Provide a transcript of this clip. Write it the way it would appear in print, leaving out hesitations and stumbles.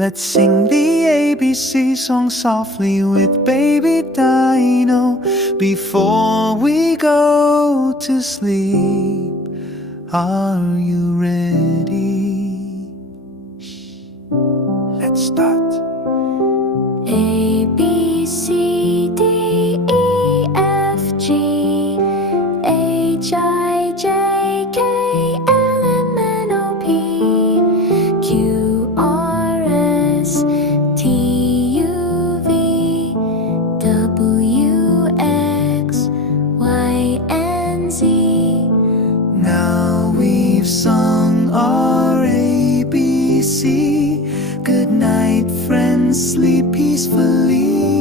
Let's sing the ABC song softly with Baby Dino before we go to sleep. Are you ready? Let's start. A, B, C, D, E, F, G, H, I, J, K, L, M, N, O, P, Q, R, S, T, U, V, W, X, Y, and Z. Now we've sung our ABC. Good night, friends, sleep peacefully.